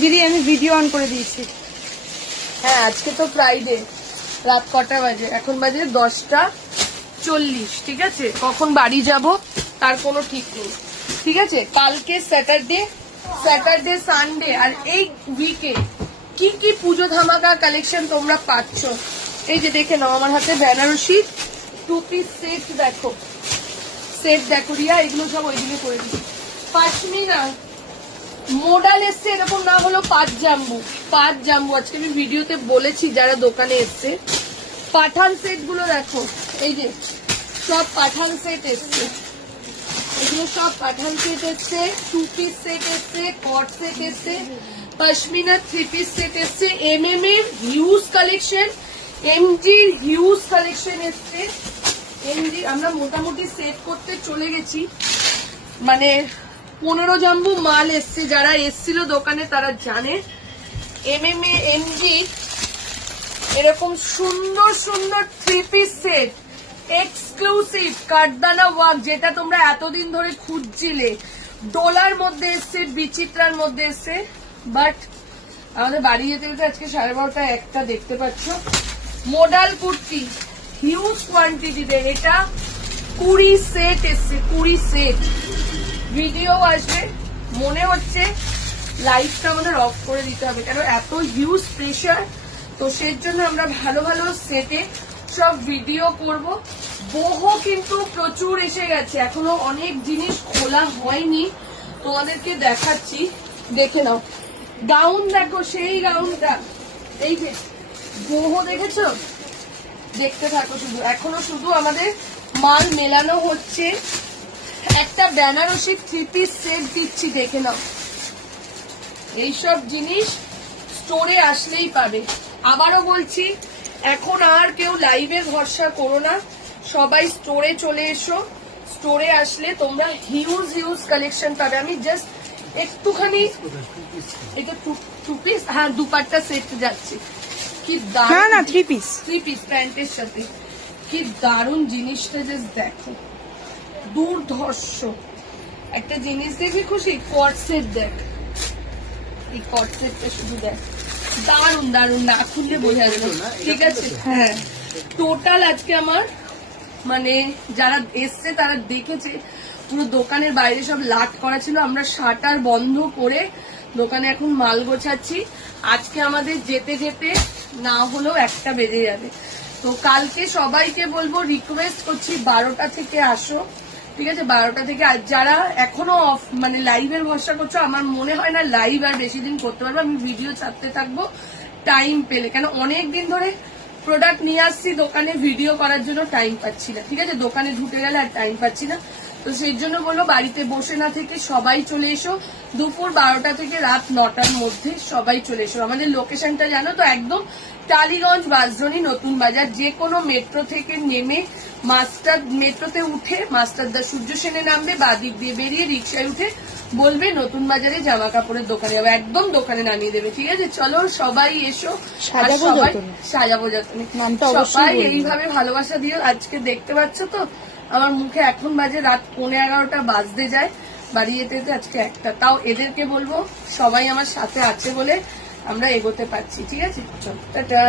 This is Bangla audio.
দিদি আমি ভিডিও অন করে দিয়েছি। হ্যাঁ আজকে তো ফ্রাইডে, রাত কটা বাজে? এখন বাজে 10:40। ঠিক আছে, কখন বাড়ি যাব তার কোনো ঠিক নেই। ঠিক আছে, কালকে স্যাটারডে সানডে আর এই উইকে কি কি পুজো ধামাকা কালেকশন তোমরা পাচ্ছ। এই যে দেখে নাও আমার হাতে বেনারসি 2 পিস সেট দেখো, রিয়া, এগুলো সব ওই দিকে করে দিই। পাশমিনা মোডাল এসছে, এরকম না হলো পাঁচ জাম্বু আজকে আমি ভিডিওতে বলেছি যারা দোকানে এসছে। পাঠান সেট গুলো দেখো, এই যে সব পাঠান সেট এসছে, এগুলো সব পাঠান সেট এসছে, 2 পিস সেট এসছে, কট সেট এসছে, পশমিনা 3 পিস সেট এসছে, MM এর হিউজ কালেকশন, MG এর হিউজ কালেকশন এসছে। MG আমরা মোটামুটি সেট করতে চলে গেছি, মানে 15 জাম্বু মাল এসছে, যারা এসছিল দোকানে তারা জানে। MM এ MG এরকম সুন্দর সুন্দর 3 পিস সেট, এক্সক্লুসিভ কাঠদানা ওয়ার্ক, যেটা তোমরা এতদিন ধরে খুঁজছিলে। ডোলার মধ্যে এসছে, বিচিত্রার মধ্যে এসছে, বাট আমাদের বাড়ি যেতে যেতে আজকে 12:30 একটা দেখতে পাচ্ছ। মোডাল কুর্তি হিউজ কোয়ান্টিটিতে, এটা 20 সেট এসছে, 20 সেট। ভিডিও আসবে, মনে হচ্ছে লাইটটা আমাদের অফ করে দিতে হবে, কেন এত হিউজ প্রেশার। তো সেই জন্য আমরা ভালো ভালো সেটে সব ভিডিও করব। বহু কিন্তু প্রচুর এসে গেছে, এখনো অনেক জিনিস খোলা হয়নি, তোমাদেরকে দেখাচ্ছি, দেখে নাও। গাউন দেখো, সেই গাউনটা, এই যে বহু দেখেছো, দেখতে থাকো শুধু, এখনো শুধু আমাদের মাল মেলানো হচ্ছে। একটা বেনারসি 3 পিস সেট দিচ্ছি, দেখে নাও। এইসব জিনিস স্টোরে আসলেই পাবে। আবারও বলছি, এখন আর কেউ লাইভে ভরসা করো না, সবাই স্টোরে চলে এসো। স্টোরে আসলে তোমরা হিউজ কালেকশন পাবে। আমি জাস্ট একটুখানি, এটা 2 পিস, হ্যাঁ দুপাট্টা সেট যাচ্ছে, কি দারুণ। না 3 পিস প্যান্টের সাথে কি দারুণ জিনিসটা, জাস্ট দেখো, দুর্ধর্ষ একটা জিনিস। দেখবি খুশি, কট সেট দেখ, এই কট সেটটা শুধু দেখ, দারুণ না খুললে বোঝা যাবে। ঠিক আছে, হ্যাঁ টোটাল আজকে আমার মানে যারা এসছে তারা দেখেছে, পুরো দোকানের বাইরে সব লাট করা ছিল, আমরা শাটার বন্ধ করে দোকানে এখন মাল গোছাচ্ছি। আজকে আমাদের যেতে যেতে না হলেও 1টা বেজে যাবে। তো কালকে সবাইকে বলবো, রিকোয়েস্ট করছি 12টা থেকে আসো। ঠিক আছে, 12টা থেকে। আর যারা এখনো অফ মানে লাইভের ভরসা করছো, আমার মনে হয় না লাইভ আর বেশি দিন করতে পারবো। আমি ভিডিও ছাড়তে থাকবো টাইম পেলে, কেন অনেক দিন ধরে প্রোডাক্ট নিয়ে আসছি দোকানে, ভিডিও করার জন্য টাইম পাচ্ছি না। ঠিক আছে, দোকানে ঢুকে গেলে আর টাইম পাচ্ছি না। তো সেই জন্য বলবো, বাড়িতে বসে না থেকে সবাই চলে এসো। দুপুর 12টা থেকে রাত 9টার মধ্যে সবাই চলে এসো। আমাদের লোকেশনটা জানো তো, একদম টালিগঞ্জ বাসজনি নতুন বাজার। যে কোনো মেট্রো থেকে নেমে মেট্রোতে উঠে মাস্টারদা সূর্য সেনে নামবে, বাদিক দিয়ে বেরিয়ে রিক্সায় উঠে বলবে নতুন বাজারে জামা কাপড়ের দোকানে যাবে, একদম দোকানে নামিয়ে দেবে। ঠিক আছে, চলো সবাই এসো, সাজাবো যতনে, সবাই এইভাবে ভালোবাসা দিও। আজকে দেখতে পাচ্ছ তো আমার মুখে এখন বাজে রাত 11:15 বাজতে যায়, বাড়ি যেতে যেতে আজকে 1টা। তাও এদেরকে বলবো সবাই আমার সাথে আছে বলে আমরা এগোতে পারছি। ঠিক আছে, চল টাটা।